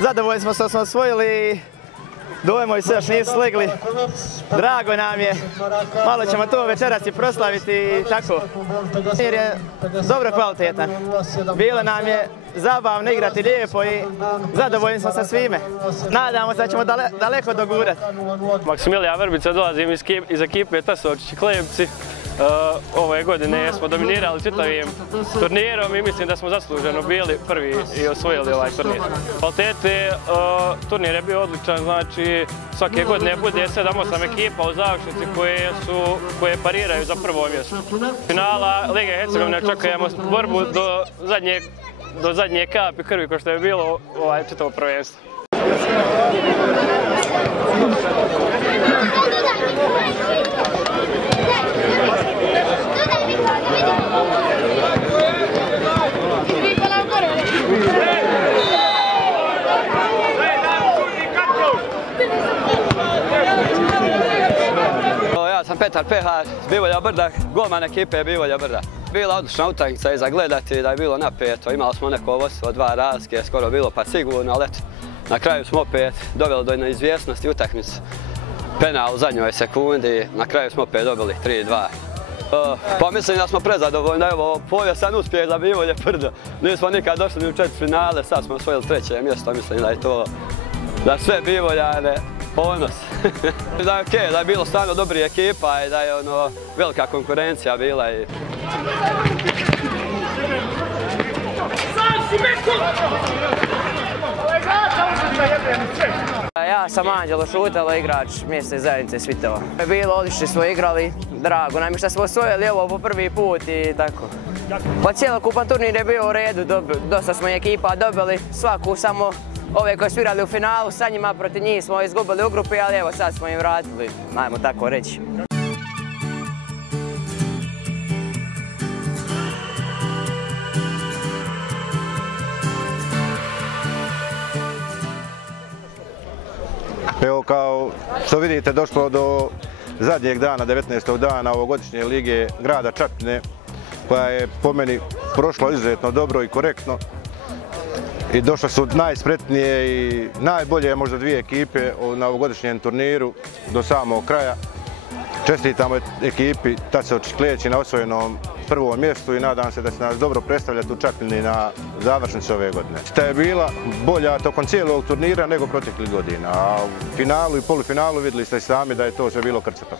zadovoljni smo što smo osvojili. Dojmovi se još nisu slegli, drago nam je, malo ćemo to večeras i proslaviti i tako. Turnir je dobro kvalitetan, bilo nam je zabavno igrati lijepo i zadovoljni smo sa svime. Nadamo se da ćemo daleko dogurati. Maksimilijan Vrbica, dolazim iz ekipe Tasovčić i Klebci. Ove godine smo dominirali čitavim turnirom i mislim da smo zasluženo bili prvi i osvojili ovaj turnir. Kvalitete, turnir je bio odličan, znači svake godine bude 7-8 ekipa u završnici koje pariraju za prvo mjesto. Finala Lige Hercegovine očekujemo borbu do zadnje kapi krvi kao što je bilo čitavo prvenstvo. Ja sam Petar Pehar iz Bivolja Brda, golman ekipe Bivolja Brda. Bila odlična utakmica i za gledati, da je bilo napeto, imali smo neko vodstvo 2 razlike, skoro bilo pa sigurno, ali eto, na kraju smo opet doveli do neizvjesnosti utakmicu. Penal u zadnjoj sekundi, na kraju smo opet dobili 3-2. Pa mislim da smo prezadovoljni, da je ovo povijesan uspjeh za Bivolje Brdo. Nismo nikad došli ni u četvrtfinale, sad smo osvojili 3. mjesto, mislim da je to za sve Bivoljane ponos. Da je okej, da je bilo stvarno dobri ekipa i da je velika konkurencija bila. Ja sam Anđelo Šutelo, igrač mjesne zajednice Svitova. Bilo odlično smo igrali, drago nam je što smo osvojili ovo po prvi put i tako. Pa cijelokupan turnir je bio u redu, dosta smo ekipa dobili, svaku samo ove koje su igrali u finalu, sa njima protiv njih smo izgubili u grupi, ali evo sad smo im vratili, ajmo tako reći. Evo kao što vidite došlo do zadnjeg dana, 19. dana ovogodišnje lige grada Čapljine, koja je po meni prošla izuzetno dobro i korektno. I došle su najspretnije i najbolje možda 2 ekipe na ovogodišnjem turniru do samog kraja. Čestitamo ekipi Tasovčić Kljeći na osvojenom 1. mjestu i nadam se da će nas dobro predstavljati u Čapljini na završnici ove godine. Ta je bila bolja tokom cijelog turnira nego proteklih godina, a u finalu i polufinalu vidjeli ste sami da je to sve bilo krcato.